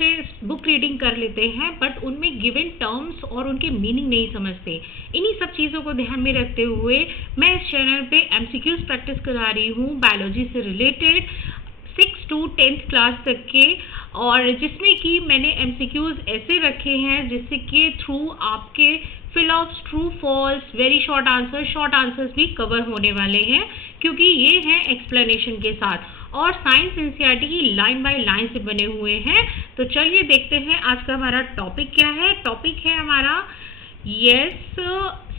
बच्चे book reading कर लेते हैं बट उनमें गिवन टर्म्स और उनके मीनिंग नहीं समझते। इन्हीं सब चीज़ों को ध्यान में रखते हुए मैं इस चैनल पे एमसीक्यूज प्रैक्टिस करा रही हूँ बायोलॉजी से रिलेटेड 6 to 10th क्लास तक के, और जिसमें कि मैंने एमसीक्यूज ऐसे रखे हैं जिससे कि थ्रू आपके fillups, true false, very short answers भी कवर होने वाले हैं, क्योंकि ये हैं एक्सप्लेनेशन के साथ और साइंस एनसीईआरटी की लाइन बाय लाइन से बने हुए हैं। तो चलिए देखते हैं आज का हमारा टॉपिक क्या है। टॉपिक है हमारा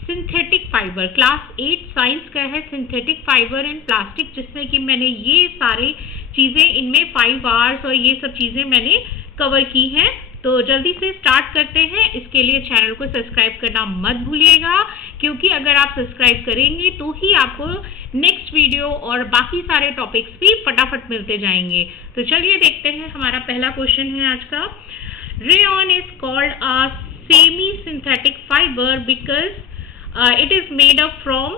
सिंथेटिक फाइबर। क्लास 8 साइंस का है सिंथेटिक फाइबर एंड प्लास्टिक, जिसमें कि मैंने ये सारी चीज़ें इनमें 5 आवर्स और ये सब चीज़ें मैंने कवर की हैं। तो जल्दी से स्टार्ट करते हैं। इसके लिए चैनल को सब्सक्राइब करना मत भूलिएगा, क्योंकि अगर आप सब्सक्राइब करेंगे तो ही आपको नेक्स्ट वीडियो और बाकी सारे टॉपिक्स भी फटाफट मिलते जाएंगे। तो चलिए देखते हैं। हमारा पहला क्वेश्चन है आज का, rayon is called a semi synthetic fibre because it is made up from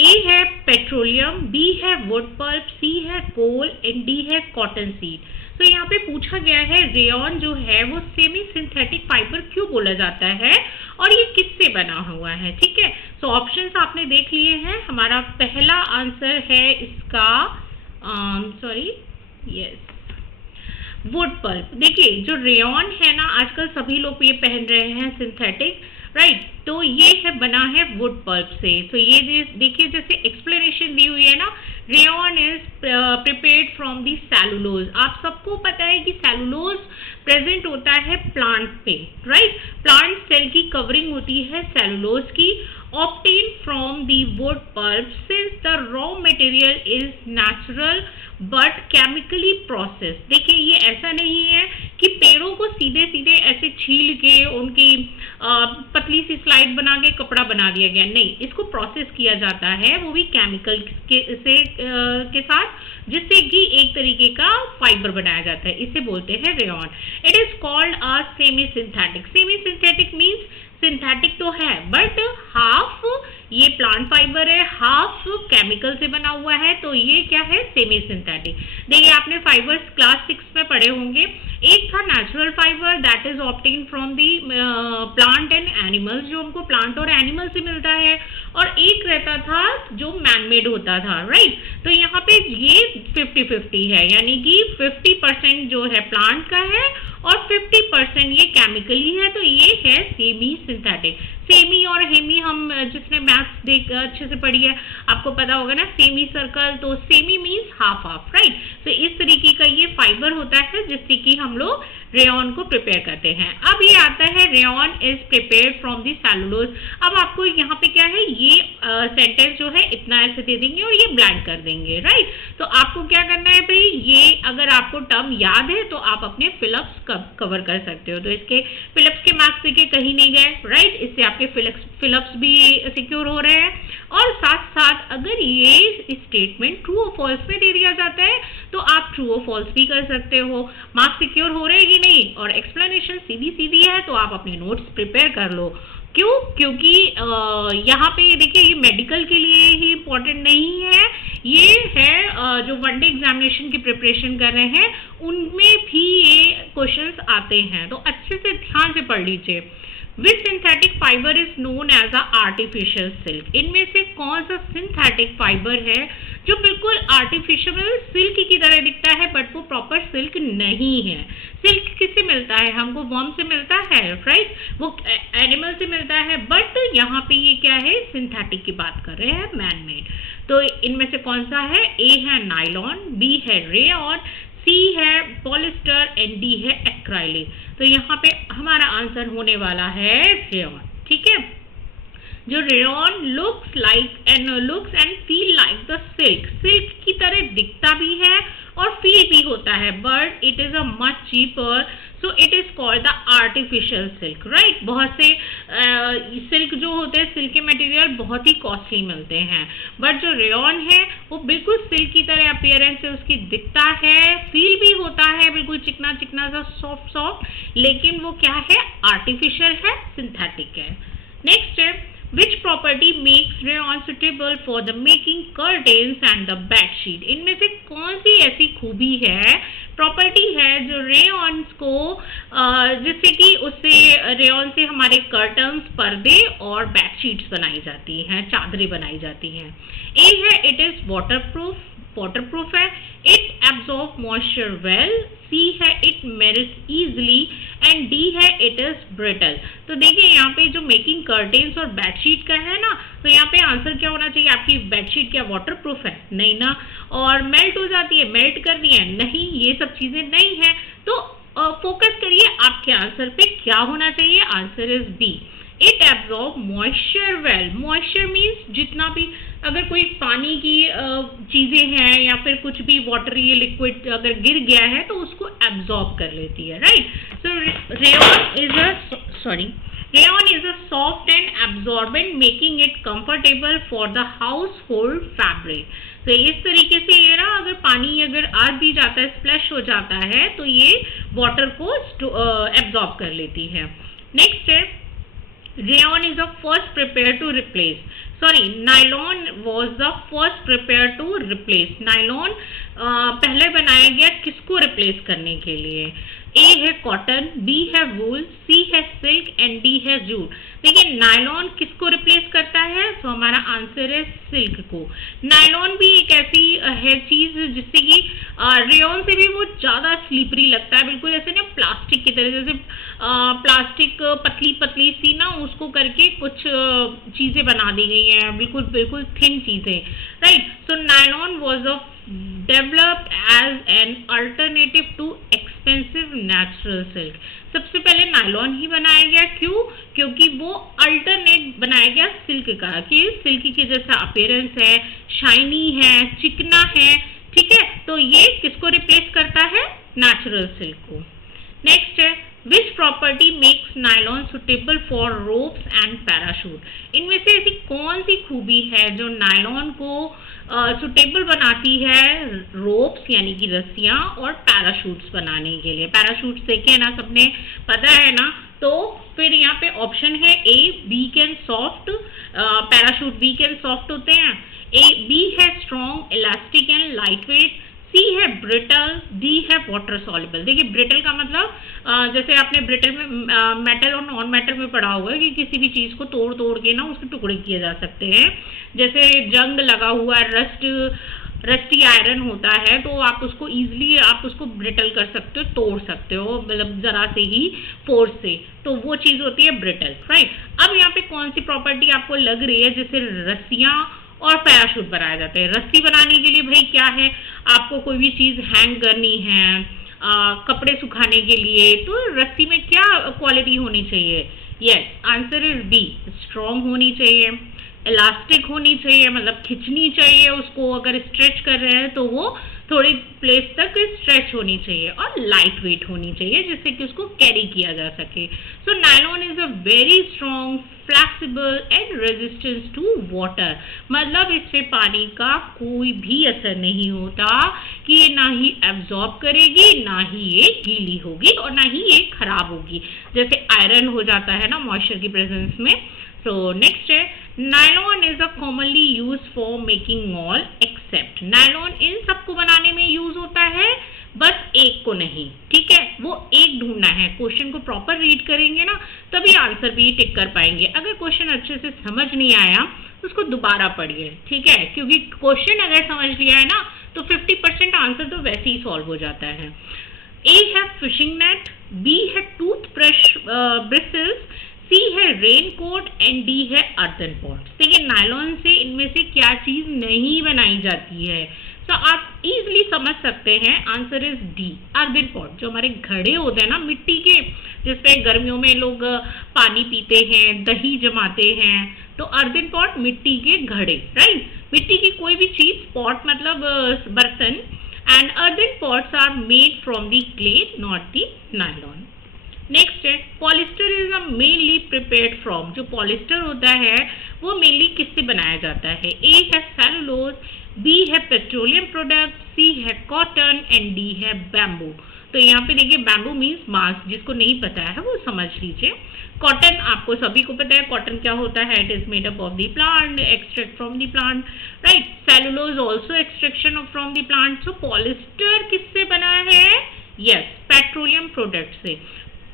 A है पेट्रोलियम, बी है वुड पल्प, सी है कोल एंड डी है कॉटन सीड। तो यहाँ पे पूछा गया है रेयॉन जो है वो सेमी सिंथेटिक फाइबर क्यों बोला जाता है और ये किससे बना हुआ है। ठीक है, सो ऑप्शंस आपने देख लिए हैं। हमारा पहला आंसर है इसका वुड पल्प। देखिए जो रेयॉन है ना, आजकल सभी लोग ये पहन रहे हैं सिंथेटिक, राइट, तो ये है बना है वुड पल्प से। तो ये देखिए जैसे एक्सप्लेनेशन दी हुई है ना, rayon is prepared from the cellulose. आप सबको पता है कि सेलुलोज प्रेजेंट होता है प्लांट पे, राइट, प्लांट सेल की कवरिंग होती है सेलुलोज की, obtained from the wood pulp since the raw material is natural but chemically processed। देखिए ये ऐसा नहीं है कि पेड़ों को सीधे सीधे ऐसे छील के उनकी पतली सी स्लाइड बना के कपड़ा बना दिया गया, नहीं, इसको प्रोसेस किया जाता है, वो भी केमिकल के साथ, जिससे कि एक तरीके का फाइबर बनाया जाता है। इसे बोलते हैं rayon. It is called a semi synthetic. Semi synthetic means synthetic तो है बट हाफ ये प्लांट फाइबर है, हाफ केमिकल से बना हुआ है, तो ये क्या है, सेमी सिंथेटिक। देखिए आपने फाइबर्स क्लास 6 में पढ़े होंगे। एक था natural fibre that is obtain from the plant and animals, जो हमको प्लांट और एनिमल से मिलता है, और एक रहता था जो मैनमेड होता था, राइट। तो यहाँ पे ये 50-50 है, यानी कि 50% जो है प्लांट का है और 50% ये केमिकली है, तो ये है सेमी सिंथेटिक। सेमी और हेमी, हम जिसने मैथ्स अच्छे से पढ़ी है आपको पता होगा ना, सेमी सर्कल, तो semi means half half, right. तो इस तरीके का ये फाइबर होता है जिससे कि हम लोग रेयॉन को प्रिपेयर करते हैं। अब ये आता है rayon is prepared from the cellulose. अब आपको यहाँ पे क्या है, ये सेंटेंस जो है इतना ऐसे दे देंगे और ये ब्लैंक कर देंगे, राइट। तो आपको क्या करना है भाई, ये अगर आपको टर्म याद है तो आप अपने फिलअप्स कवर कर सकते हो। तो इसके फिलअप्स के मार्क्स देखिए कहीं नहीं गए, राइट, इससे आपके फिलअप्स भी सिक्योर हो रहे हैं, और साथ साथ अगर ये स्टेटमेंट ट्रू और फॉल्स में दे दिया जाता है तो आप ट्रू और फॉल्स भी कर सकते हो। मार्क्स सिक्योर हो रहे हैं कि नहीं, और एक्सप्लेनेशन सीधी सीधी है, तो आप अपने नोट्स प्रिपेयर कर लो। क्यों? क्योंकि यहाँ पे देखिए ये मेडिकल के लिए ही इम्पोर्टेंट नहीं है, ये है जो वनडे एग्जामिनेशन की प्रिपरेशन कर रहे हैं उनमें भी ये क्वेश्चंस आते हैं, तो अच्छे से ध्यान से पढ़ लीजिए। Which synthetic fiber is known as a artificial silk? इनमें से कौन सा सिंथेटिक फाइबर है जो बिल्कुल आर्टिफिशियल सिल्क की तरह दिखता है बट वो प्रॉपर सिल्क नहीं है। सिल्क किससे मिलता है, हमको वर्म से मिलता है, राइट, वो एनिमल से मिलता है, बट यहाँ पे ये क्या है, सिंथेटिक की बात कर रहे हैं, मैन मेड। तो इनमें से कौन सा है, ए है नायलॉन, बी है रेयॉन, सी है पॉलिस्टर एंड डी है एक्राइलिक। तो यहाँ पे हमारा आंसर होने वाला है रेयॉन। ठीक है, जो rayon looks and feel like the silk की तरह दिखता भी है और फील भी होता है, but it is a much cheaper, so it is called the artificial silk, right. बहुत से सिल्क जो होते हैं, सिल्क के मटेरियल बहुत ही कॉस्टली मिलते हैं, बट जो रेयॉन है वो बिल्कुल सिल्क की तरह अपीयरेंस से उसकी दिखता है, फील भी होता है, बिल्कुल चिकना चिकना सा सॉफ्ट, लेकिन वो क्या है, आर्टिफिशियल है, सिंथेटिक है। नेक्स्ट है which property makes rayon suitable for the making curtains and the bedsheet, इनमें से कौन सी ऐसी खूबी है, प्रॉपर्टी है जो रेयॉन्स को जिससे कि उससे रेयॉन से हमारे कर्टन्स, पर्दे और बेडशीट्स बनाई जाती हैं, चादरें बनाई जाती हैं। ए है इट इज वाटरप्रूफ है, इट एब्जॉर्ब मॉइस्चर वेल, सी है it melts easily and D है इट इज ब्रिटल। तो देखिए यहाँ पे जो मेकिंग कर्टेन्स और बेडशीट का है ना, तो यहाँ पे आंसर क्या होना चाहिए, आपकी बेडशीट क्या वाटरप्रूफ है? नहीं ना। और मेल्ट हो जाती है, मेल्ट करनी है? नहीं, ये सब चीजें नहीं है। तो फोकस करिए आपके आंसर पे, क्या होना चाहिए? Answer is B, it absorb moisture well. Moisture means जितना भी अगर कोई पानी की चीजें हैं या फिर कुछ भी वाटरी लिक्विड अगर गिर गया है तो उसको एब्जॉर्ब कर लेती है, right. So rayon is a soft and absorbent making it comfortable for the house hold fabric. तो इस तरीके से ये ना, अगर पानी अगर आ भी जाता है, स्प्लैश हो जाता है, तो ये वाटर को एब्जॉर्ब कर लेती है। नेक्स्ट है rayon is the first prepared to replace, nylon was the first prepared to replace, nylon पहले बनाया गया किसको रिप्लेस करने के लिए? ए है कॉटन, बी है वूल, सी है सिल्क एंड डी है जूट। देखिए नायलॉन किसको रिप्लेस करता है? तो हमारा आंसर है सिल्क को। नायलॉन भी एक ऐसी है चीज जिससे कि रेयॉन से भी वो ज्यादा स्लीपरी लगता है, बिल्कुल ऐसे ना प्लास्टिक की तरह, जैसे प्लास्टिक पतली पतली सी ना उसको करके कुछ चीजें बना दी गई हैं, बिल्कुल बिल्कुल थिन चीजें, right. So nylon was a developed as an alternative to expensive natural silk। सबसे पहले नायलॉन ही बनाया गया, क्यों? क्योंकि वो अल्टरनेट बनाया गया सिल्क का, कि सिल्क के जैसा अपीयरेंस है, शाइनी है, चिकना है, ठीक है। तो ये किसको रिप्लेस करता है? नेचुरल सिल्क को। नेक्स्ट है which property makes nylon suitable for ropes and parachute. इनमें से ऐसी कौन सी खूबी है जो नायलॉन को सुटेबल बनाती है रोप्स यानी कि रस्सियां और पैराशूट्स बनाने के लिए? पैराशूट्स देखे ना सबने, पता है ना। तो फिर यहाँ पे ऑप्शन है A weak and soft, parachute weak and soft होते हैं। बी है strong, elastic and light weight, C है ब्रिटल, डी है वाटर सॉल्युबल। देखिए ब्रिटल का मतलब जैसे आपने ब्रिटल में मेटल और नॉन मेटल में पढ़ा होगा कि किसी भी चीज को तोड़ तोड़ के ना उसके टुकड़े किए जा सकते हैं। जैसे जंग लगा हुआ रस्टी आयरन होता है तो आप उसको इजीली आप उसको ब्रिटल कर सकते हो, तोड़ सकते हो, मतलब जरा से ही फोर्स से, तो वो चीज होती है ब्रिटल, राइट। अब यहाँ पे कौन सी प्रॉपर्टी आपको लग रही है जिससे रस्सियां और पैराशूट बनाए जाते हैं? रस्सी बनाने के लिए भाई क्या है, आपको कोई भी चीज हैंग करनी है, कपड़े सुखाने के लिए, तो रस्सी में क्या क्वालिटी होनी चाहिए? Yes, answer is B, strong होनी चाहिए, इलास्टिक होनी चाहिए, मतलब खिंचनी चाहिए उसको, अगर स्ट्रेच कर रहे हैं तो वो थोड़ी प्लेस तक स्ट्रेच होनी चाहिए, और लाइट वेट होनी चाहिए जिससे कि उसको कैरी किया जा सके। So nylon is a very strong, flexible and resistance to water, मतलब इस पे पानी का कोई भी असर नहीं होता कि ये ना ही एब्जॉर्ब करेगी, ना ही ये गीली होगी और ना ही ये खराब होगी, जैसे आयरन हो जाता है ना मॉइस्चर की प्रेजेंस में। सो नेक्स्ट है nylon is a commonly use for making all except. Nylon इन सबको बनाने में यूज होता है, बस एक को नहीं, ठीक है। वो एक ढूंढना है, क्वेश्चन को प्रॉपर रीड करेंगे ना तभी आंसर भी टिक कर पाएंगे। अगर क्वेश्चन अच्छे से समझ नहीं आया तो उसको दोबारा पढ़िए, ठीक है, क्योंकि क्वेश्चन अगर समझ लिया है ना तो 50% आंसर तो वैसे ही सॉल्व हो जाता है। ए है फिशिंग नेट, बी है टूथ ब्रश ब्रिसल्स, सी है रेन कोट एंड डी है अर्थन पॉट। देखिए नायलॉन से इनमें से क्या चीज नहीं बनाई जाती है, तो आप इजीली समझ सकते हैं, answer is D, earthen pot. जो हमारे घड़े होते हैं ना मिट्टी के, जिसपे गर्मियों में लोग पानी पीते हैं, दही जमाते हैं, तो अर्थन पॉट मिट्टी के घड़े, राइट। मिट्टी की कोई भी चीज, पॉट मतलब बर्तन, and earthen pots are made from the clay not the nylon. Next है polyester is a mainly prepared from. जो पॉलिस्टर होता है वो मेनली किससे बनाया जाता है? ए है सेलुलोज, बी है पेट्रोलियम प्रोडक्ट, सी है कॉटन एंड डी है बैम्बू। तो यहाँ पे देखिए बैम्बू मीन्स बांस, जिसको नहीं पता है वो समझ लीजिए। कॉटन आपको सभी को पता है कॉटन क्या होता है, it is made up of the plant, extract from the plant, right. Cellulose also extraction from the plant. So polyester किससे बना है? यस, पेट्रोलियम प्रोडक्ट से।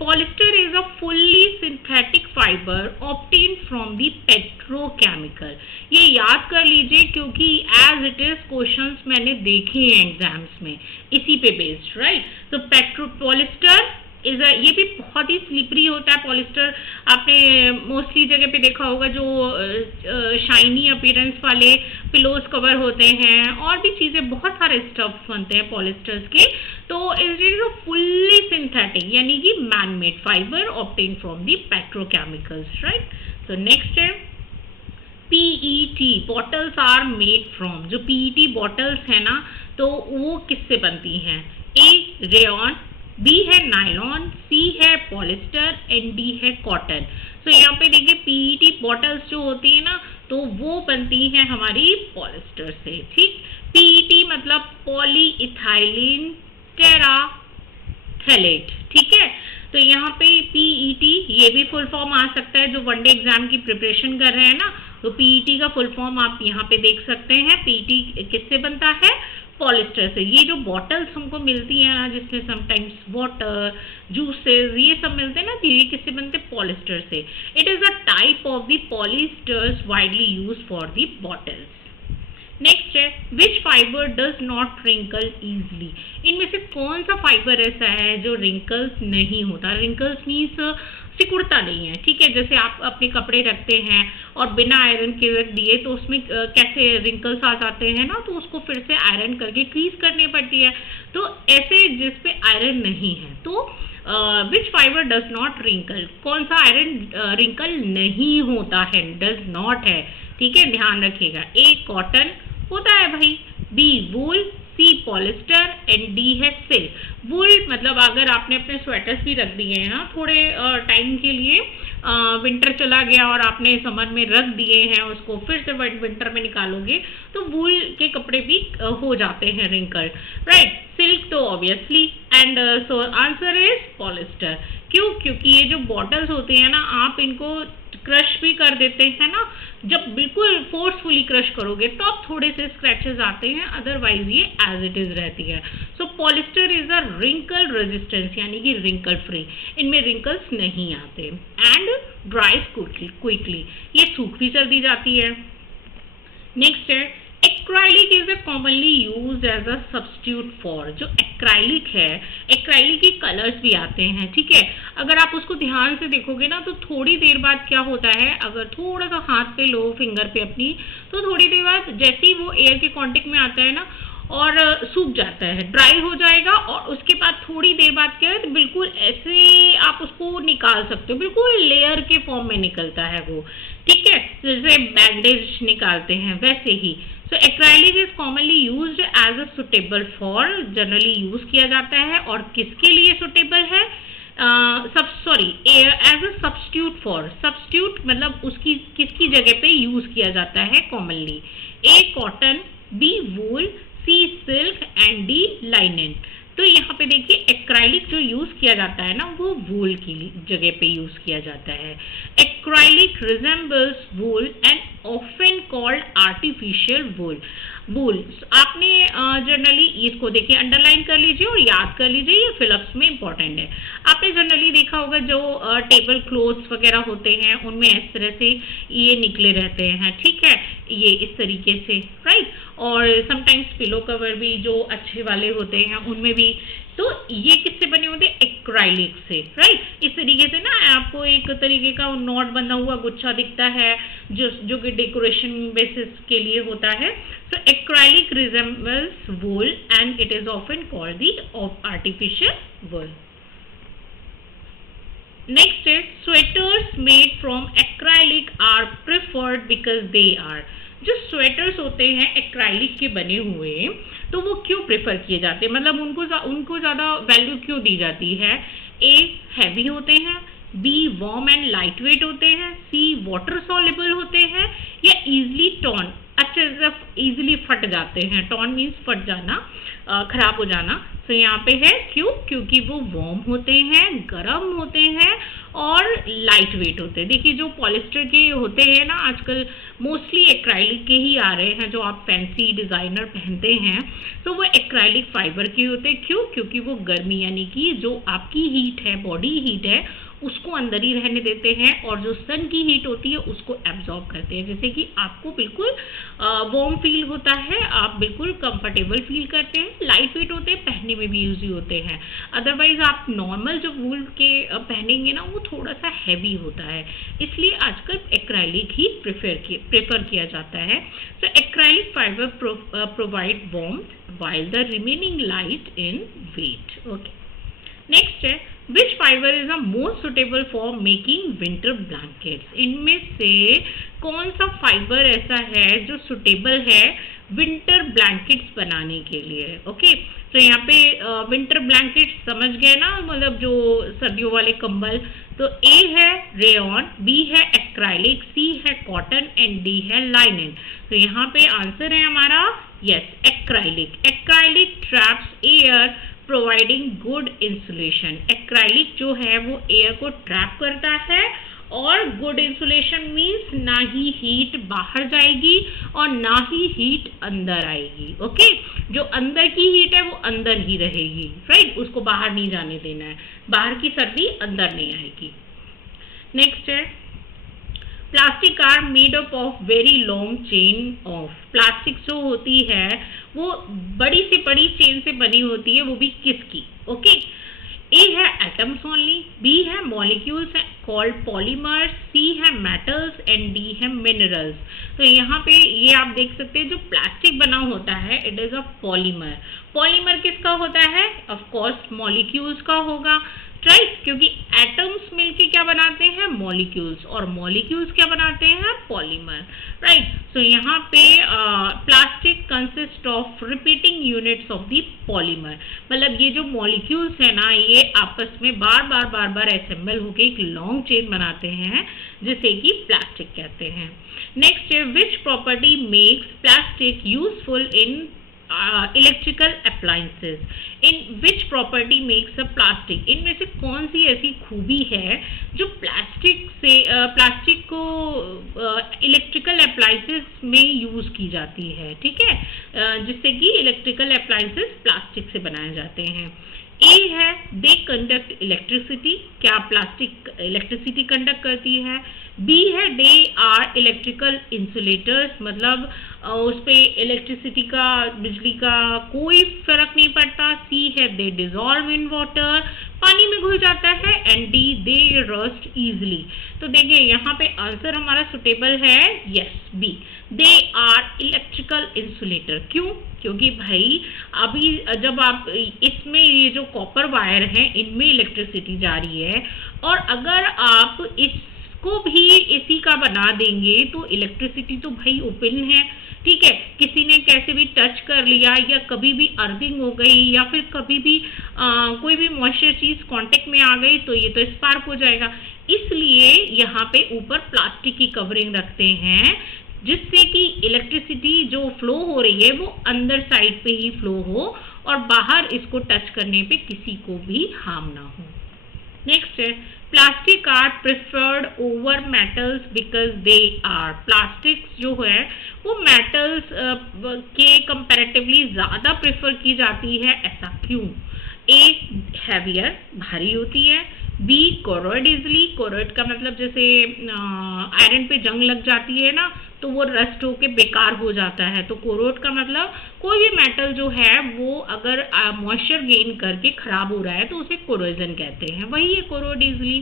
Polyester is a fully synthetic fiber obtained from the petrochemical। ये याद कर लीजिए क्योंकि as it is questions मैंने देखे हैं एग्जाम्स में इसी पे बेस्ड, राइट। तो पॉलिस्टर इज ये भी बहुत ही स्लिपरी होता है पॉलिस्टर। आपने मोस्टली जगह पे देखा होगा जो शाइनी अपीयरेंस वाले पिलोज कवर होते हैं और भी चीज़ें, बहुत सारे स्टफ्स बनते हैं पॉलिस्टर्स के। तो it is a fully synthetic यानी कि man made fibre obtain from the petrochemicals, right. तो नेक्स्ट है PET, bottles are made from. जो PET बॉटल्स है ना तो वो किससे बनती हैं? A रेयॉन, B है नायलॉन, C है पॉलिस्टर एंड D है कॉटन। तो यहाँ पे देखिए PET बॉटल्स जो होती है ना तो वो बनती हैं हमारी पॉलिस्टर से, ठीक। PET मतलब पॉलीइथाइलिन टेराथैलेट, ठीक है। तो यहाँ पे PET ये भी फुल फॉर्म आ सकता है, जो वनडे एग्जाम की प्रिपरेशन कर रहे हैं ना तो PET का फुल फॉर्म आप यहाँ पे देख सकते हैं। PET किससे बनता है? पॉलिस्टर से। ये जो बॉटल्स हमको मिलती हैं ना जिसमें समटाइम्स वाटर, जूसेस ये सब मिलते हैं ना, ये किससे बनते हैं? पॉलिस्टर से। It is a type of the polyesters widely use for the bottles. Next है which fibre does not wrinkle easily. इनमें से कौन सा फाइबर ऐसा है जो रिंकल्स नहीं होता? रिंकल्स मीन्स सिकुड़ता नहीं है, ठीक है। जैसे आप अपने कपड़े रखते हैं और बिना आयरन के रख दिए तो उसमें कैसे रिंकल्स आ जाते हैं ना, तो उसको फिर से आयरन करके क्रीज करनी पड़ती है। तो ऐसे जिस पे आयरन नहीं है तो विच फाइबर डज नॉट रिंकल, कौन सा आयरन रिंकल नहीं होता है? डज नॉट है, ठीक है, ध्यान रखिएगा। A कॉटन होता है भाई, B wool, C polyester and D है सिल्क। वूल मतलब अगर आपने अपने स्वेटर्स भी रख दिए हैं ना थोड़े टाइम के लिए, विंटर चला गया और आपने समर में रख दिए हैं उसको, फिर से विंटर में निकालोगे तो वूल के कपड़े भी हो जाते हैं रिंकल, राइट। सिल्क तो obviously, and so answer is polyester. क्यों? क्योंकि ये जो बॉटल्स होते हैं ना आप इनको क्रश भी कर देते हैं ना, जब बिल्कुल फोर्सफुली क्रश करोगे तो अब थोड़े से स्क्रैचेस आते हैं, अदरवाइज ये एज इट इज रहती है। So polyester is a wrinkle resistance यानी कि रिंकल फ्री, इनमें रिंकल्स नहीं आते। एंड ड्राइज क्विकली, ये सूख भी जल्दी जाती है। नेक्स्ट है acrylic is commonly use as a substitute for. जो एक्राइलिक है, एक्राइलिक के कलर्स भी आते हैं, ठीक है। अगर आप उसको ध्यान से देखोगे ना तो थोड़ी देर बाद क्या होता है, अगर थोड़ा सा हाथ पे लो फिंगर पे अपनी, तो थोड़ी देर बाद जैसे ही वो एयर के कांटेक्ट में आता है ना और सूख जाता है, ड्राई हो जाएगा, और उसके बाद थोड़ी देर बाद क्या है तो बिल्कुल ऐसे आप उसको निकाल सकते हो, बिल्कुल लेयर के फॉर्म में निकलता है वो, ठीक है, जैसे बैंडेज निकालते हैं वैसे ही। So acrylic is commonly used as a suitable for, generally use किया जाता है, और किसके लिए सुटेबल है? As a substitute for. Substitute मतलब उसकी किसकी जगह पे यूज किया जाता है commonly? A cotton, B wool, C silk and D linen. तो यहाँ पे देखिए एक्राइलिक जो यूज किया जाता है ना वो वूल की जगह पे यूज किया जाता है। Acrylic resembles wool and often called artificial wool. Wool आपने जनरली इसको देखिए अंडरलाइन कर लीजिए और याद कर लीजिए, ये फिलअप्स में इंपॉर्टेंट है। आपने जनरली देखा होगा जो टेबल क्लोथ्स वगैरह होते हैं उनमें इस तरह से ये निकले रहते हैं, ठीक है, ये इस तरीके से, राइट। और समटाइम्स पिलो कवर भी जो अच्छे वाले होते हैं उनमें भी, तो ये किससे बने होते हैं? एक्राइलिक से, राइट। इस तरीके से ना आपको एक तरीके का नॉट बना हुआ गुच्छा दिखता है जो कि डेकोरेशन बेसिस के लिए होता है। So acrylic resembles wool and it is often called the artificial wool. Next is sweaters made from acrylic are preferred because they are. जो स्वेटर्स होते हैं एक्राइलिक के बने हुए तो वो क्यों प्रेफर किए जाते हैं, मतलब उनको ज़्यादा वैल्यू क्यों दी जाती है? A हैवी होते हैं, B warm and light wait होते हैं, C वाटर सॉल्युबल होते हैं, या इजली टॉर्न। अच्छे से इजीली फट जाते हैं। टॉर्न मीन्स फट जाना, खराब हो जाना। तो यहाँ पे है क्यों? क्योंकि वो वार्म होते हैं, गर्म होते हैं और लाइट वेट होते हैं। देखिए जो पॉलिस्टर के होते हैं ना, आजकल मोस्टली एक्राइलिक के ही आ रहे हैं, जो आप फैंसी डिज़ाइनर पहनते हैं तो वो एक्राइलिक फाइबर के होते हैं। क्यों? क्योंकि वो गर्मी यानी कि जो आपकी हीट है, बॉडी हीट है, उसको अंदर ही रहने देते हैं और जो सन की हीट होती है उसको एब्जॉर्ब करते हैं, जैसे कि आपको बिल्कुल वार्म फील होता है, आप बिल्कुल कंफर्टेबल फील करते हैं। लाइट वेट होते हैं, पहनने में भी यूजी होते हैं। अदरवाइज आप नॉर्मल जो वूल के पहनेंगे ना, वो थोड़ा सा हैवी होता है, इसलिए आजकल एक्राइलिक ही प्रेफर किया जाता है। तो acrylic fibre provide warmth while the remaining light in weight. Okay. Next है, which fiber is the most suitable for making winter blankets? इनमें से कौन सा फाइबर ऐसा है जो सुटेबल है विंटर ब्लैंकेट्स बनाने के लिए? ओके, तो यहाँ पे विंटर ब्लैंकेट्स समझ गए ना, मतलब जो सर्दियों वाले कंबल। तो ए है रेयॉन, बी है एक्राइलिक, सी है कॉटन एंड डी है लाइनिन। तो यहाँ पे आंसर है हमारा yes, acrylic. Acrylic traps air providing good insulation. Acrylic जो है वो एयर को ट्रैप करता है और गुड इंसुलेशन मीन्स ना ही हीट बाहर जाएगी और ना ही हीट अंदर आएगी। ओके, जो अंदर की हीट है वो अंदर ही रहेगी, राइट, उसको बाहर नहीं जाने देना है, बाहर की सर्दी अंदर नहीं आएगी। नेक्स्ट है, plastic are made up of very long chain of. Plastic जो होती है वो बड़ी से बड़ी चेन से बनी होती है, वो भी किसकी? ओके, ए है एटम्स ओनली, बी है मॉलिक्यूल्स कॉल्ड पॉलीमर्स, सी है मेटल्स एंड डी है मिनरल्स। तो यहाँ पे ये आप देख सकते हैं, जो प्लास्टिक बना होता है it is a polymer. Polymer किसका होता है? ऑफ कोर्स मॉलिक्यूल्स का होगा, राइट, क्योंकि एटम्स मिलके क्या बनाते हैं? मॉलिक्यूल्स, और मॉलिक्यूल्स क्या बनाते हैं? Polymer, right. सो यहाँ पे plastic consist of repeating units of the polymer, मतलब ये जो मॉलिक्यूल्स है ना, ये आपस में बार बार असेंबल होके एक लॉन्ग चेन बनाते हैं, जिसे कि प्लास्टिक कहते हैं। नेक्स्ट है, which property makes plastic useful in electrical appliances? In which property makes a plastic? इनमें से कौन सी ऐसी खूबी है जो प्लास्टिक को इलेक्ट्रिकल अप्लायंसेस में यूज की जाती है, ठीक है, जिससे कि इलेक्ट्रिकल अप्लायंसेस प्लास्टिक से बनाए जाते हैं। ए है दे कंडक्ट इलेक्ट्रिसिटी, क्या प्लास्टिक इलेक्ट्रिसिटी कंडक्ट करती है? बी है दे आर इलेक्ट्रिकल इंसुलेटर्स, मतलब उस पे इलेक्ट्रिसिटी का, बिजली का कोई फर्क नहीं पड़ता। सी है दे डिजॉल्व इन वाटर, पानी में घुल जाता है। And D they rust easily. तो देखिए यहाँ पे आंसर हमारा सुटेबल है yes, B, they are electrical insulator. क्यों? क्योंकि भाई अभी जब आप इसमें ये जो कॉपर वायर है इनमें इलेक्ट्रिसिटी जा रही है, और अगर आप इसको भी इसी का बना देंगे तो इलेक्ट्रिसिटी तो भाई ओपन है, ठीक है, किसी ने कैसे भी टच कर लिया या कभी भी अर्थिंग हो गई या फिर कभी भी कोई भी मॉइस्चर चीज कांटेक्ट में आ गई तो ये तो स्पार्क हो जाएगा। इसलिए यहाँ पे ऊपर प्लास्टिक की कवरिंग रखते हैं, जिससे कि इलेक्ट्रिसिटी जो फ्लो हो रही है वो अंदर साइड पे ही फ्लो हो और बाहर इसको टच करने पे किसी को भी हार्म ना हो। नेक्स्ट है, plastic are preferred over metals because they are. Plastics जो है वो मेटल्स के कंपैरेटिवली ज़्यादा प्रेफर की जाती है, ऐसा क्यों? ए हैवियर, भारी होती है। बी कोरोड इजली, कोरोड का मतलब जैसे आयरन पे जंग लग जाती है ना तो वो रस्ट होके बेकार हो जाता है, तो कोरोड का मतलब कोई भी मेटल जो है वो अगर मॉइस्चर गेन करके खराब हो रहा है तो उसे कोरोजन कहते हैं, वही है कोरोड इजली।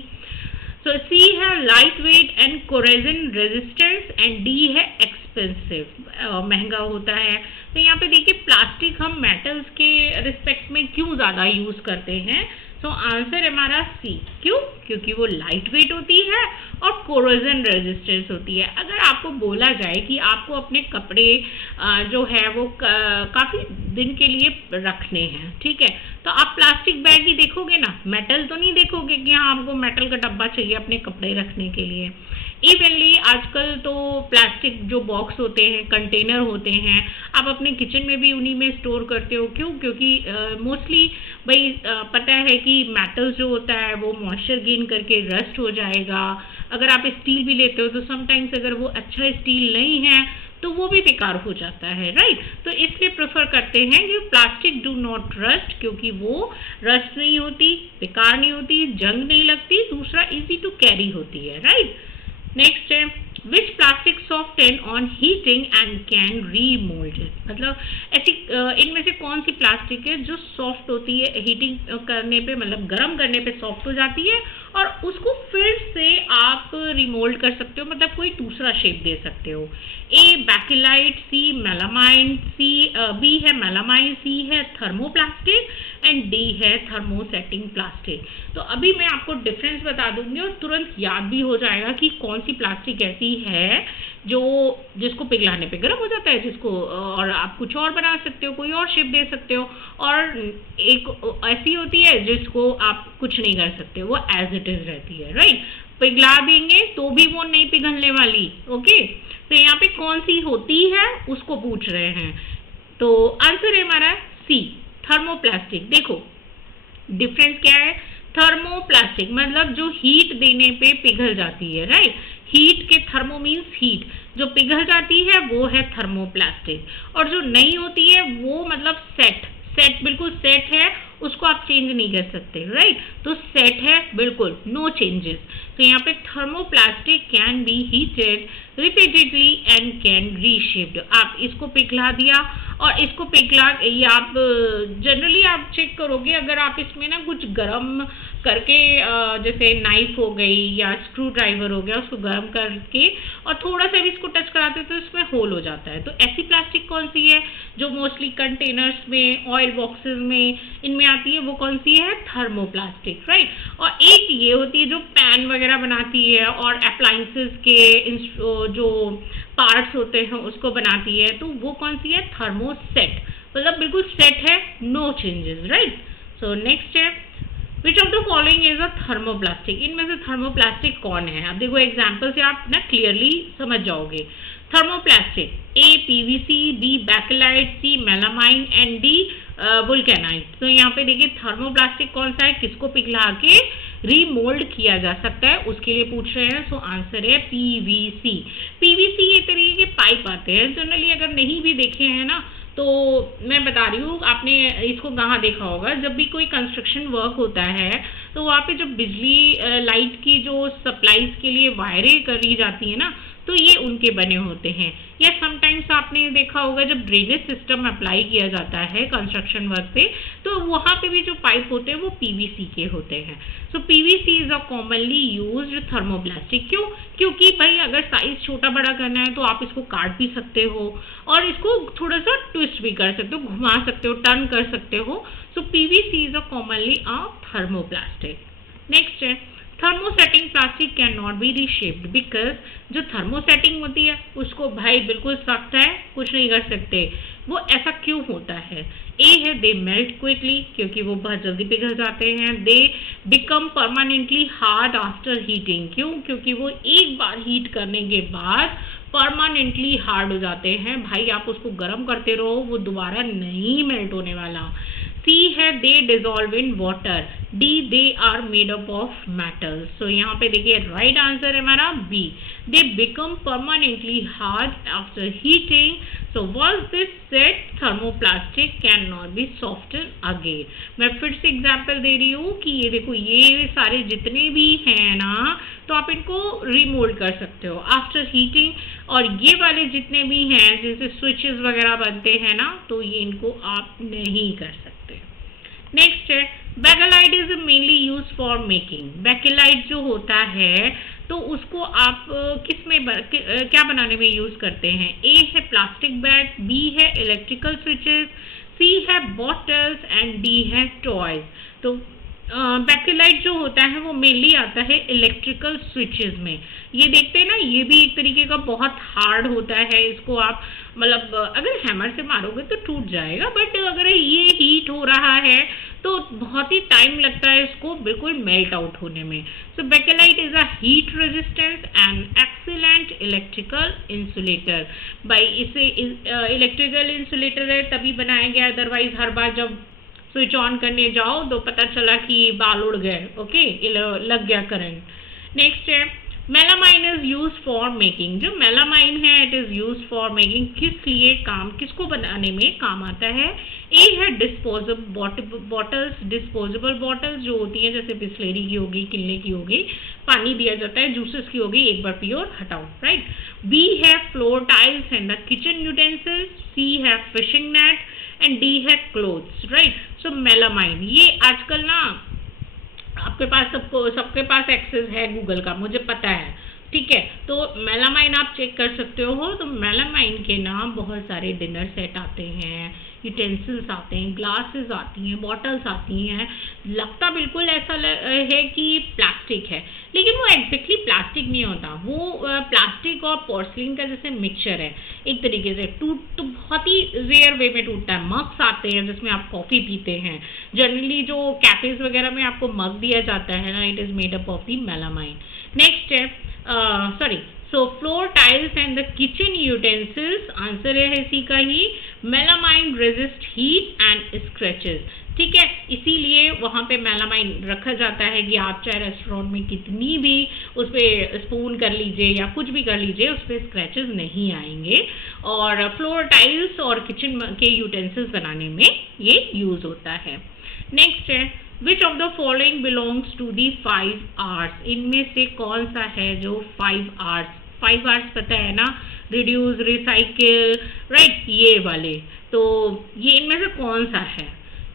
सो सी है light weight and corrosion resistance and D है एक्सपेंसिव, महंगा होता है। तो यहाँ पे देखिए प्लास्टिक हम मेटल्स के रिस्पेक्ट में क्यों ज़्यादा यूज़ करते हैं? तो आंसर है हमारा सी। क्यों? क्योंकि वो लाइट वेट होती है और कोरोजन रेजिस्टेंस होती है। अगर आपको बोला जाए कि आपको अपने कपड़े जो है वो काफ़ी दिन के लिए रखने हैं, ठीक है, तो आप प्लास्टिक बैग ही देखोगे ना, मेटल तो नहीं देखोगे कि हाँ आपको मेटल का डब्बा चाहिए अपने कपड़े रखने के लिए। इवनली आजकल तो प्लास्टिक जो बॉक्स होते हैं, कंटेनर होते हैं, आप अपने किचन में भी उन्हीं में स्टोर करते हो। क्यों? क्योंकि मोस्टली भाई पता है कि मेटल जो होता है वो मॉइस्चर गेन करके रस्ट हो जाएगा। अगर आप स्टील भी लेते हो तो समटाइम्स अगर वो अच्छा स्टील नहीं है तो वो भी बेकार हो जाता है, राइट। तो इसलिए प्रेफर करते हैं कि प्लास्टिक डू नॉट रस्ट, क्योंकि वो रस्ट नहीं होती, बेकार नहीं होती, जंग नहीं लगती, दूसरा इजी टू कैरी होती है, राइट। नेक्स्ट है which plastic soften on heating and can remould. मतलब ऐसी इनमें से कौन सी प्लास्टिक है जो सॉफ्ट होती है, हीटिंग करने पे मतलब गर्म करने पे सॉफ्ट हो जाती है और उसको फिर से आप रिमोल्ड कर सकते हो, मतलब कोई दूसरा शेप दे सकते हो। ए बैकेलाइट, सी मेलामाइन, बी है मेलामाइन, सी है थर्मोप्लास्टिक एंड डी है थर्मोसेटिंग प्लास्टिक। तो अभी मैं आपको डिफरेंस बता दूंगी और तुरंत याद भी हो जाएगा कि कौन सी प्लास्टिक ऐसी है जो जिसको पिघलाने पे गर्म हो जाता है, जिसको और आप कुछ और बना सकते हो, कोई और शेप दे सकते हो, और एक ऐसी होती है जिसको आप कुछ नहीं कर सकते, वो एज इट इज रहती है, राइट। पिघला देंगे तो भी वो नहीं पिघलने वाली, ओके। तो यहाँ पे कौन सी होती है उसको पूछ रहे हैं, तो आंसर है हमारा सी थर्मोप्लास्टिक। देखो डिफरेंस क्या है, थर्मोप्लास्टिक मतलब जो हीट देने पे पिघल जाती है, राइट। हीट के थर्मो मीन्स हीट, जो पिघल जाती है वो है थर्मोप्लास्टिक, और जो नहीं होती है वो मतलब सेट बिल्कुल सेट है, उसको आप चेंज नहीं कर सकते, राइट। तो सेट है बिल्कुल, नो चेंजेस। तो यहाँ पे thermoplastic can be heated repeatedly and can reshaped. आप इसको पिघला दिया और इसको पिघला, ये आप जनरली आप चेक करोगे अगर आप इसमें ना कुछ गर्म करके जैसे नाइफ हो गई या स्क्रू ड्राइवर हो गया, उसको गर्म करके और थोड़ा सा भी इसको टच कराते तो इसमें होल हो जाता है। तो ऐसी प्लास्टिक कौन सी है जो मोस्टली कंटेनर्स में, ऑयल बॉक्सेस में, इनमें आती है, वो कौन सी है, थर्मोप्लास्टिक, राइट। और एक ये होती है जो पैन वगैरह बनाती है और अप्लायंसेस के जो पार्ट्स होते हैं उसको बनाती है, तो वो कौन सी है, थर्मोसेट, मतलब बिल्कुल सेट है, no changes, right. So next है which of the following is a thermoplastic. इनमें से थर्मोप्लास्टिक कौन है, अब देखो एग्जाम्पल से आप ना क्लियरली समझ जाओगे। Thermoplastic A PVC, B bakelite, C melamine and D vulcanite. तो यहाँ पे देखिए थर्मोप्लास्टिक कौन सा है, किसको पिघला के रीमोल्ड किया जा सकता है, उसके लिए पूछ रहे हैं। सो आंसर है पीवीसी। पीवीसी ये तरीके के पाइप आते हैं, जनरली अगर नहीं भी देखे हैं ना तो मैं बता रही हूँ, आपने इसको कहाँ देखा होगा, जब भी कोई कंस्ट्रक्शन वर्क होता है तो वहाँ पे जब बिजली लाइट की जो सप्लाईज के लिए वायरें करी जाती है ना, तो ये उनके बने होते हैं। या समटाइम्स आपने देखा होगा जब ड्रेनेज सिस्टम अप्लाई किया जाता है कंस्ट्रक्शन वर्क पे, तो वहाँ पे भी जो पाइप होते हैं वो पीवीसी के होते हैं। सो PVC is a commonly used thermoplastic. क्यों? क्योंकि भाई अगर साइज छोटा बड़ा करना है तो आप इसको काट भी सकते हो और इसको थोड़ा सा ट्विस्ट भी कर सकते हो, घुमा सकते हो, टर्न कर सकते हो। So PVC is a commonly a thermoplastic. Next है thermosetting plastic can not be reshaped because जो थर्मोसेटिंग होती है उसको भाई बिल्कुल सख्त है, कुछ नहीं कर सकते। वो ऐसा क्यों होता है? ए है दे मेल्ट क्विकली, क्योंकि वो बहुत जल्दी पिघल जाते हैं। दे become permanently hard after heating, क्यों? क्योंकि वो एक बार हीट करने के बाद परमानेंटली हार्ड हो जाते हैं। भाई आप उसको गर्म करते रहो, वो दोबारा नहीं मेल्ट होने वाला। सी है they dissolve in water. D they are made up of metal. So यहाँ पे देखिए राइट आंसर है हमारा B, they become permanently hard after heating. So was this set thermoplastic can not be soften again. मैं फिर से example दे रही हूँ कि ये देखो ये सारे जितने भी हैं ना, तो आप इनको रिमोल्ड कर सकते हो आफ्टर हीटिंग, और ये वाले जितने भी हैं जैसे स्विचेस वगैरह बनते हैं ना, तो ये इनको आप नहीं कर सकते। नेक्स्ट है bakelite is mainly use for making. Bakelite जो होता है तो उसको आप किस में क्या बनाने में यूज करते हैं? ए है प्लास्टिक बैग, बी है इलेक्ट्रिकल स्विचेस, सी है बॉटल्स एंड डी है टॉयज। तो बेकेलाइट जो होता है वो मेनली आता है इलेक्ट्रिकल स्विचेस में। ये देखते हैं ना, ये भी एक तरीके का बहुत हार्ड होता है, इसको आप मतलब अगर हैमर से मारोगे तो टूट जाएगा, बट अगर ये हीट हो रहा है तो बहुत ही टाइम लगता है इसको बिल्कुल मेल्ट आउट होने में। So bakelite is a heat resistance and excellent electrical insulator. भाई इसे इलेक्ट्रिकल इंसुलेटर है तभी बनाया गया, अदरवाइज हर बार जब स्विच ऑन करने जाओ तो पता चला कि बाल उड़ गए, ओके, लग गया करंट। नेक्स्ट है melamine is use for making. जो मेलामाइन है it is use for making, किस लिए काम, किसको बनाने में काम आता है। ए है डिस्पोजेबल बॉटल्स, डिस्पोजेबल बॉटल्स जो होती हैं जैसे बिस्लेरी की होगी, किनले की होगी, पानी दिया जाता है, जूसेस की होगी, एक बार पियो और हटाओ, राइट। बी है floor tiles and the kitchen utensils, C है फिशिंग नेट एंड डी है क्लोथ्स, राइट। सो मेलामाइन ये आजकल ना आपके पास सबके पास एक्सेस है गूगल का, मुझे पता है, ठीक है। तो मेलामाइन आप चेक कर सकते हो। तो मेलामाइन के नाम बहुत सारे डिनर सेट आते हैं, यूटेंसिल्स आते हैं, ग्लासेस आती हैं, बॉटल्स आती हैं। लगता बिल्कुल ऐसा है कि प्लास्टिक है, लेकिन वो एग्जैक्टली प्लास्टिक नहीं होता। वो प्लास्टिक और पोर्सलिन का जैसे मिक्सचर है एक तरीके से। टूट तो बहुत ही रेयर वे में टूटता है। मग्स आते हैं जिसमें आप कॉफ़ी पीते हैं, जनरली जो कैफेज वगैरह में आपको मग दिया जाता है ना, it is made up of the melamine. Next है so floor tiles and the kitchen utensils, answer है इसी का ही, melamine resist heat and scratches, ठीक है। इसीलिए वहाँ पे मेलामाइन रखा जाता है कि आप चाहे रेस्टोरेंट में कितनी भी उस पर स्पून कर लीजिए या कुछ भी कर लीजिए, उस पर स्क्रैचेस नहीं आएंगे। और फ्लोर टाइल्स और किचन के यूटेंसिल्स बनाने में ये यूज होता है। नेक्स्ट है which of the following belongs to the 5 R's. इनमें से कौन सा है जो 5 आर्स, 5 आर्स पता है ना, रिड्यूस, रिसाइकिल, राइट, ये वाले। तो ये इनमें से कौन सा है।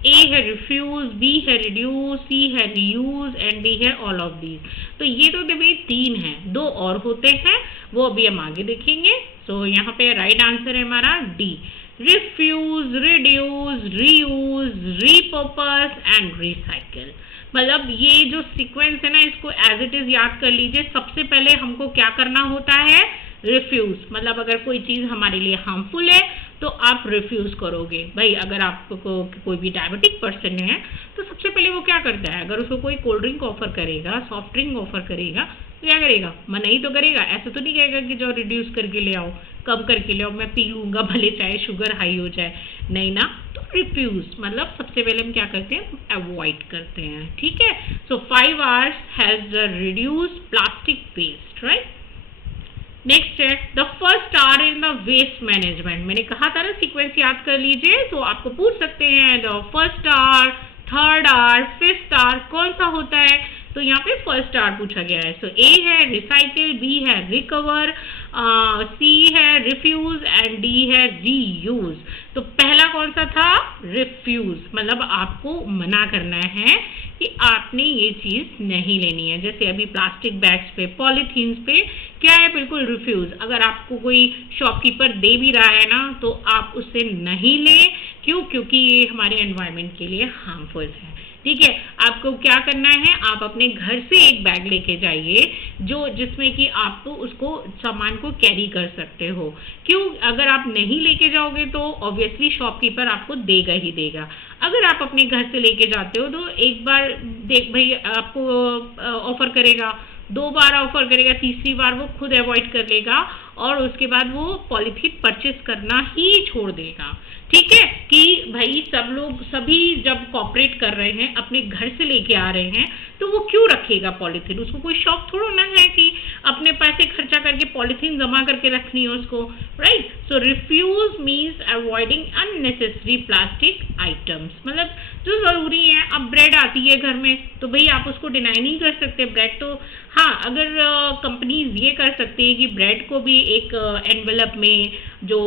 ए है रिफ्यूज, बी है रिड्यूस, सी है रीयूज एंड डी है ऑल ऑफ दीज। तो ये तो भाई 3 हैं, 2 और होते हैं, वो अभी हम आगे देखेंगे। सो यहाँ पे राइट आंसर है हमारा D, refuse, reduce, reuse, repurpose and recycle. मतलब ये जो सीक्वेंस है ना, इसको एज इट इज याद कर लीजिए। सबसे पहले हमको क्या करना होता है, रिफ्यूज, मतलब अगर कोई चीज़ हमारे लिए हार्मफुल है तो आप रिफ्यूज करोगे। भाई अगर आपको कोई भी डायबिटिक पर्सन है तो सबसे पहले वो क्या करता है, अगर उसको कोई कोल्ड ड्रिंक ऑफर करेगा, सॉफ्ट ड्रिंक ऑफर करेगा, तो क्या करेगा, मना ही तो करेगा। ऐसा तो नहीं कहेगा कि जो रिड्यूस करके ले आओ, कम करके ले आओ, मैं पी लूँगा भले चाहे शुगर हाई हो जाए, नहीं ना। तो रिफ्यूज मतलब सबसे पहले हम क्या करते हैं, अवॉइड करते हैं, ठीक है। So 5 hours has reduce plastic waste, right. Next है the first R in the waste management. मैंने कहा था ना सीक्वेंस याद कर लीजिए, तो आपको पूछ सकते हैं the first R, third R, fifth R कौन सा होता है। तो यहाँ पे फर्स्ट आर पूछा गया है। सो ए है रिसाइकिल, बी है रिकवर, सी है रिफ्यूज एंड डी है रीयूज। तो पहला कौन सा था, रिफ्यूज, मतलब आपको मना करना है कि आपने ये चीज़ नहीं लेनी है। जैसे अभी प्लास्टिक बैग्स पे, पॉलीथीन्स पे क्या है, बिल्कुल रिफ्यूज। अगर आपको कोई शॉपकीपर दे भी रहा है ना, तो आप उससे नहीं लें। क्यों, क्योंकि ये हमारे एनवायरनमेंट के लिए हार्मफुल है, ठीक है। आपको क्या करना है, आप अपने घर से एक बैग लेके जाइए जो जिसमें कि आप तो उसको सामान को कैरी कर सकते हो। क्यों, अगर आप नहीं लेके जाओगे तो ऑब्वियसली शॉपकीपर आपको देगा ही देगा। अगर आप अपने घर से लेके जाते हो तो एक बार देख भाई आपको ऑफर करेगा, 2 बार ऑफर करेगा, तीसरी बार वो खुद अवॉइड कर लेगा और उसके बाद वो पॉलीथीन परचेस करना ही छोड़ देगा, ठीक है। कि भाई सभी जब कॉपरेट कर रहे हैं, अपने घर से लेके आ रहे हैं, तो वो क्यों रखेगा पॉलीथीन। उसको कोई शौक थोड़ा ना है कि अपने पैसे खर्चा करके पॉलीथीन जमा करके रखनी है उसको, right. So refuse means avoiding unnecessary plastic items, मतलब जो ज़रूरी है। अब ब्रेड आती है घर में तो भाई आप उसको डिनाई नहीं कर सकते ब्रेड तो। हाँ, अगर कंपनीज ये कर सकती है कि ब्रेड को भी एक एनवेलप में जो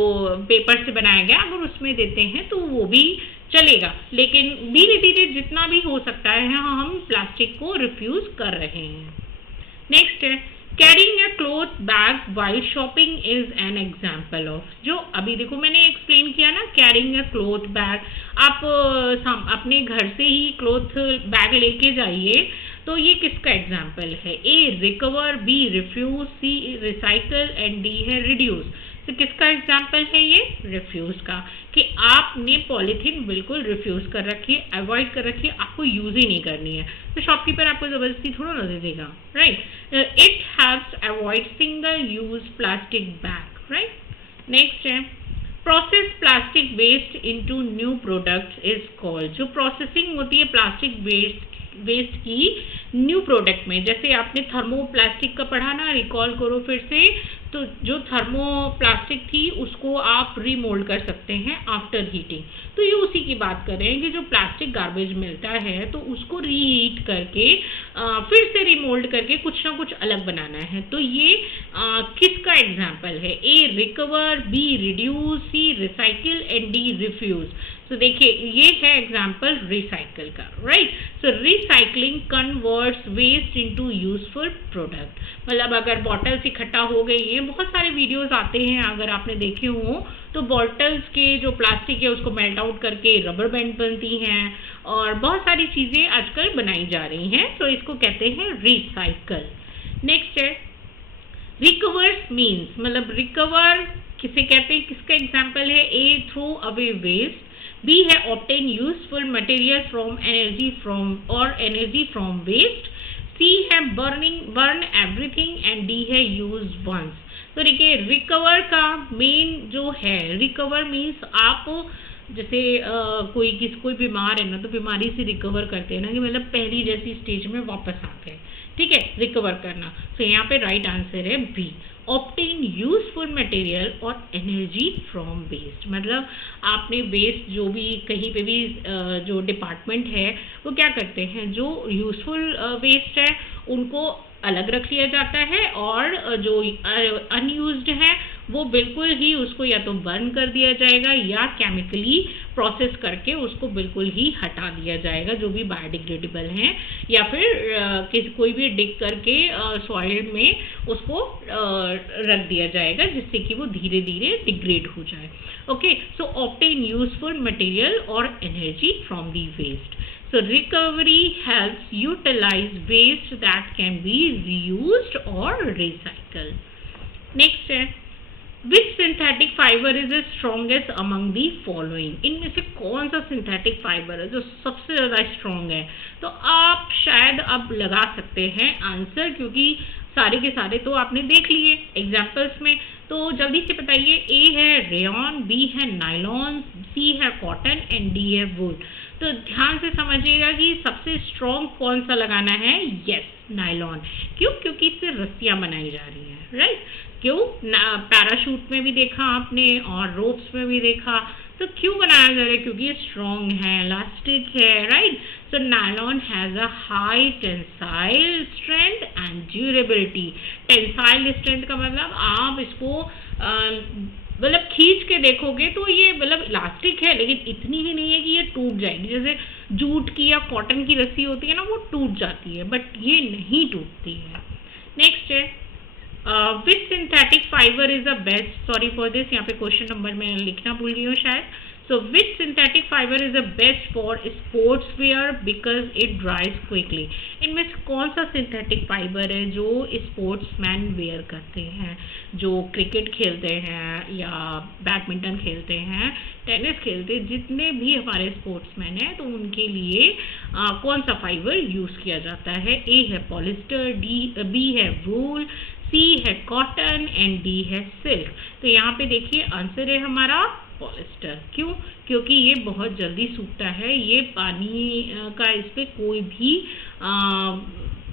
पेपर से बनाया गया अगर उसमें देते हैं तो वो भी चलेगा, लेकिन धीरे धीरे जितना भी हो सकता है हम प्लास्टिक को रिफ्यूज कर रहे हैं। नेक्स्ट है carrying a cloth bag while shopping is an example of. जो अभी देखो मैंने एक्सप्लेन किया ना, कैरिंग अ क्लॉथ बैग, आप अपने घर से ही क्लॉथ बैग लेके जाइए, तो ये किसका एग्जाम्पल है। A recover, B refuse, C recycle and D है रिड्यूस। तो किसका एग्जाम्पल है ये? रिफ्यूज़ का, कि आपने पॉलीथीन बिल्कुल रिफ्यूज़ कर रखी है, अवॉइड कर रखी है, आपको यूज़ ही नहीं करनी है, तो शॉपकीपर आपको ज़बरदस्ती थोड़ा ना दे देगा, right? It helps avoid single use plastic bag, right? Next है process plastic waste into new products is called. जो प्रोसेसिंग होती है प्लास्टिक वेस्ट की न्यू प्रोडक्ट में, जैसे आपने थर्मोप्लास्टिक का पढ़ा ना, रिकॉल करो फिर से, तो जो थर्मोप्लास्टिक थी उसको आप रीमोल्ड कर सकते हैं आफ्टर हीटिंग, तो ये उसी की बात कर रहे हैं कि जो प्लास्टिक गार्बेज मिलता है तो उसको रीहीट करके फिर से रीमोल्ड करके कुछ ना कुछ अलग बनाना है। तो ये किसका एग्जाम्पल है? A recover, B reduce, C recycle and D refuse. तो देखिए ये है एग्जाम्पल रिसाइकल का, right? So recycling converts waste into useful product. मतलब अगर बॉटल्स इकट्ठा हो गई हैं, बहुत सारे वीडियोस आते हैं अगर आपने देखे हो, तो बॉटल्स के जो प्लास्टिक है उसको मेल्ट आउट करके रबर बैंड बनती हैं और बहुत सारी चीज़ें आजकल बनाई जा रही हैं, तो इसको कहते हैं रिसाइकल। नेक्स्ट है रिकवर्स मीन्स, मतलब रिकवर किसे कहते हैं, किसका एग्जाम्पल है? A throw away waste, B है obtain useful material from energy from waste, C है बर्न एवरीथिंग एंड डी है यूज वंस। तो देखिए रिकवर का मेन जो है, रिकवर मीन्स आप जैसे कोई बीमार है ना, तो बीमारी से रिकवर करते हैं ना, कि मतलब पहली जैसी स्टेज में वापस आ गए, ठीक है, रिकवर करना। तो यहाँ पे राइट आंसर है बी, ऑब्टेन यूजफुल मटेरियल और एनर्जी फ्रॉम वेस्ट। मतलब आपने वेस्ट जो भी कहीं पे भी जो डिपार्टमेंट है वो क्या करते हैं, जो यूजफुल वेस्ट है उनको अलग रख लिया जाता है और जो अनयूज्ड है वो बिल्कुल ही उसको या तो बर्न कर दिया जाएगा या केमिकली प्रोसेस करके उसको बिल्कुल ही हटा दिया जाएगा, जो भी बायोडिग्रेडेबल हैं, या फिर कोई भी डिग करके सॉइल में उसको रख दिया जाएगा जिससे कि वो धीरे धीरे डिग्रेड हो जाए। Okay, so obtain useful material और energy from the waste. So recovery helps utilize waste that can be reused or recycled. Next है which synthetic fiber is the strongest among the following? इनमें से कौन सा synthetic fibre है जो सबसे ज़्यादा स्ट्रॉन्ग है? तो आप शायद अब लगा सकते हैं आंसर, क्योंकि सारे के सारे तो आपने देख लिए एग्जाम्पल्स में, तो जल्दी से बताइए। ए है रेयॉन, बी है नायलॉन, सी है कॉटन एंड डी है वूल। तो ध्यान से समझिएगा कि सबसे स्ट्रॉन्ग कौन सा लगाना है। Yes, nylon. क्यों? क्योंकि इससे रस्सियाँ बनाई जा रही हैं, राइट? क्यों? पैराशूट में भी देखा आपने और रोप्स में भी देखा, तो क्यों बनाया जा रहा है? क्योंकि ये स्ट्रॉन्ग है, इलास्टिक है, right? So nylon has a high tensile strength and durability. Tensile strength का मतलब आप इसको मतलब खींच के देखोगे तो ये मतलब इलास्टिक है, लेकिन इतनी भी नहीं है कि ये टूट जाएगी। जैसे जूट की या कॉटन की रस्सी होती है ना, वो टूट जाती है, बट ये नहीं टूटती है। नेक्स्ट है which synthetic fibre is the best, sorry for this, यहाँ पे क्वेश्चन नंबर मैं लिखना भूल गई हूँ शायद। So which synthetic fiber is the best for sports wear because it dries quickly? इनमें से कौन सा सिंथेटिक फाइबर है जो स्पोर्ट्समैन वेयर करते हैं, जो क्रिकेट खेलते हैं या बैडमिंटन खेलते हैं, टेनिस खेलते हैं, जितने भी हमारे स्पोर्ट्समैन हैं, तो उनके लिए कौन सा फाइबर यूज़ किया जाता है? ए है पॉलिस्टर, बी है वूल, सी है कॉटन एंड डी है सिल्क। तो यहाँ पे देखिए आंसर है हमारा पॉलिस्टर। क्यों? क्योंकि ये बहुत जल्दी सूखता है, ये पानी का इस पर कोई भी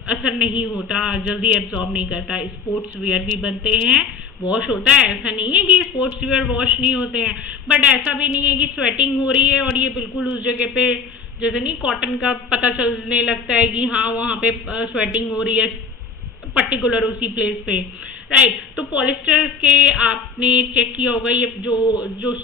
असर नहीं होता, जल्दी एब्जॉर्ब नहीं करता। स्पोर्ट्स वेयर भी बनते हैं, वॉश होता है, ऐसा नहीं है कि स्पोर्ट्स वेयर वॉश नहीं होते हैं, बट ऐसा भी नहीं है कि स्वेटिंग हो रही है और ये बिल्कुल उस जगह पे, जैसे नहीं कॉटन का पता चलने लगता है कि हाँ वहाँ पे स्वेटिंग हो रही है पर्टिकुलर उसी प्लेस पे, राइट? तो पॉलिस्टर के आपने चेक किया होगा, ये जो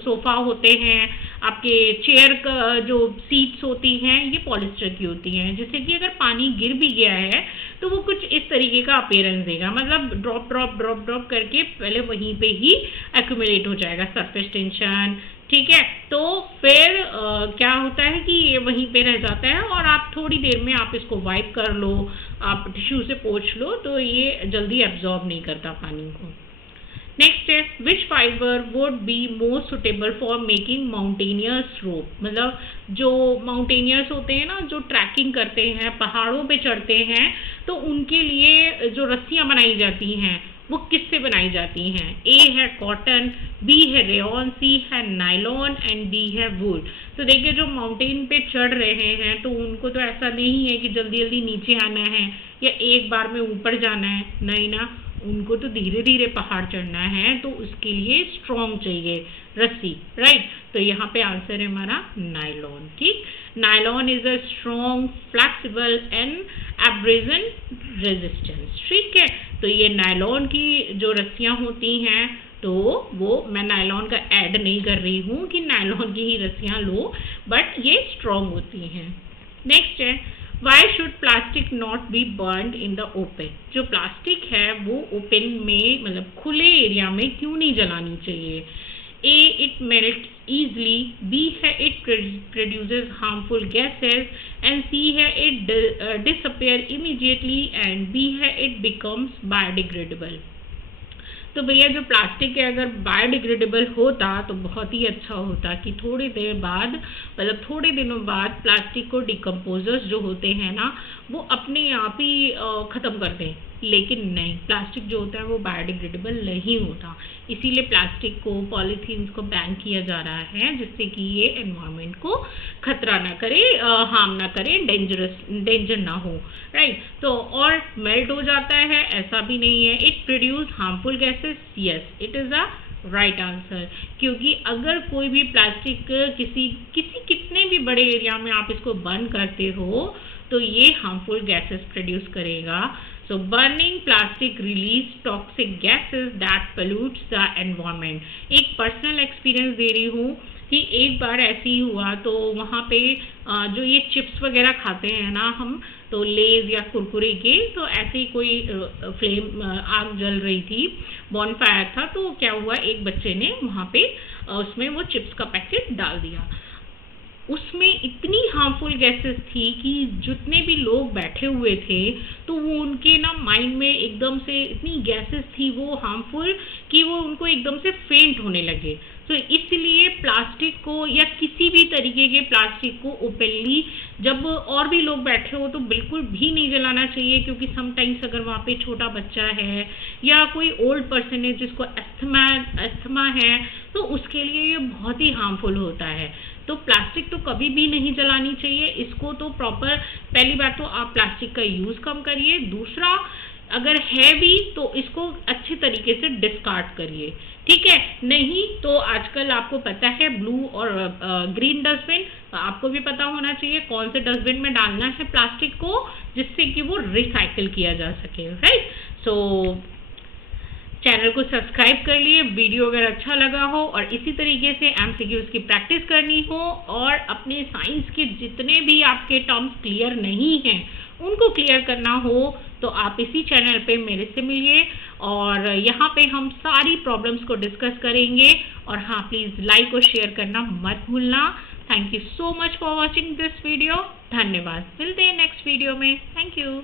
सोफ़ा होते हैं, आपके चेयर का जो सीट्स होती हैं, ये पॉलिस्टर की होती हैं, जिससे कि अगर पानी गिर भी गया है तो वो कुछ इस तरीके का अपीयरेंस देगा, मतलब ड्रॉप ड्रॉप ड्रॉप ड्रॉप करके पहले वहीं पे ही एक्यूमुलेट हो जाएगा सरफेस टेंशन, ठीक है? तो फिर क्या होता है कि ये वहीं पे रह जाता है और आप थोड़ी देर में आप इसको वाइप कर लो, आप टिश्यू से पोंछ लो, तो ये जल्दी एब्जॉर्ब नहीं करता पानी को। नेक्स्ट है which fibre would be most suitable for making mountaineers rope, मतलब जो माउंटेनियर्स होते हैं ना, जो ट्रैकिंग करते हैं, पहाड़ों पे चढ़ते हैं, तो उनके लिए जो रस्सियाँ बनाई जाती हैं वो किससे बनाई जाती हैं? ए है कॉटन, बी है रेयॉन, सी है नायलॉन एंड डी है वुल। तो देखिए जो माउंटेन पे चढ़ रहे हैं तो उनको तो ऐसा नहीं है कि जल्दी जल्दी नीचे आना है या एक बार में ऊपर जाना है, नहीं ना, उनको तो धीरे धीरे पहाड़ चढ़ना है, तो उसके लिए स्ट्रॉन्ग चाहिए रस्सी, राइट। तो यहाँ पे आंसर है हमारा नायलॉन। ठीक, nylon is a strong flexible and abrasion resistance. ठीक है, तो ये नायलॉन की जो रस्सियाँ होती हैं, तो वो मैं नायलॉन का ऐड नहीं कर रही हूँ कि नायलॉन की ही रस्सियाँ लो, बट ये स्ट्रॉन्ग होती हैं। नेक्स्ट है why should plastic not be burned in the open. जो प्लास्टिक है वो ओपन में, मतलब खुले एरिया में क्यों नहीं जलानी चाहिए? ए इट मेल्ट easily, B है it produces harmful gases, and C है it disappear immediately, and B है it becomes biodegradable। तो भैया जो प्लास्टिक है अगर बायोडिग्रेडेबल होता तो बहुत ही अच्छा होता कि थोड़ी देर बाद, मतलब थोड़े दिनों बाद प्लास्टिक को डिकम्पोजर्स जो होते हैं ना वो अपने आप ही ख़त्म कर दें, लेकिन नहीं, प्लास्टिक जो होता है वो बायोडिग्रेडेबल नहीं होता, इसीलिए प्लास्टिक को, पॉलीथीन्स को बैन किया जा रहा है, जिससे कि ये एनवायरनमेंट को खतरा ना करे, हार्म ना करे, डेंजर ना हो, राइट। तो और मेल्ट हो जाता है ऐसा भी नहीं है, it produce harmful gases, yes it is a right answer, क्योंकि अगर कोई भी प्लास्टिक किसी कितने भी बड़े एरिया में आप इसको बर्न करते हो तो ये हार्मफुल गैसेस प्रोड्यूस करेगा। So burning plastic release toxic gases that pollutes the environment। एक पर्सनल एक्सपीरियंस दे रही हूँ कि एक बार ऐसे ही हुआ, तो वहाँ पे जो ये चिप्स वगैरह खाते हैं ना हम, तो लेज या कुरकुरे के, तो ऐसे ही कोई फ्लेम आग जल रही थी, बॉनफायर था, तो क्या हुआ एक बच्चे ने वहाँ पे उसमें वो चिप्स का पैकेट डाल दिया। उसमें इतनी हार्मफुल गैसेस थी कि जितने भी लोग बैठे हुए थे तो वो उनके ना माइंड में एकदम से इतनी गैसेस थी वो हार्मफुल कि वो उनको एकदम से फेंट होने लगे। तो इसलिए प्लास्टिक को या किसी भी तरीके के प्लास्टिक को ओपनली जब और भी लोग बैठे हो तो बिल्कुल भी नहीं जलाना चाहिए, क्योंकि समटाइम्स अगर वहाँ पे छोटा बच्चा है या कोई ओल्ड पर्सन है जिसको अस्थमा है तो उसके लिए ये बहुत ही हार्मफुल होता है। तो प्लास्टिक तो कभी भी नहीं जलानी चाहिए, इसको तो प्रॉपर, पहली बात तो आप प्लास्टिक का यूज़ कम करिए, दूसरा अगर है भी तो इसको अच्छे तरीके से डिस्कार्ड करिए, ठीक है। नहीं तो आजकल आपको पता है ब्लू और ग्रीन डस्टबिन, आपको भी पता होना चाहिए कौन से डस्टबिन में डालना है प्लास्टिक को, जिससे कि वो रिसाइकिल किया जा सके, राइट। सो चैनल को सब्सक्राइब कर लिए, वीडियो अगर अच्छा लगा हो और इसी तरीके से एमसीक्यूज़ की प्रैक्टिस करनी हो और अपने साइंस के जितने भी आपके टर्म्स क्लियर नहीं हैं उनको क्लियर करना हो तो आप इसी चैनल पे मेरे से मिलिए, और यहाँ पे हम सारी प्रॉब्लम्स को डिस्कस करेंगे। और हाँ, प्लीज़ लाइक और शेयर करना मत भूलना। Thank you so much for watching this video. धन्यवाद, मिलते हैं नेक्स्ट वीडियो में। Thank you.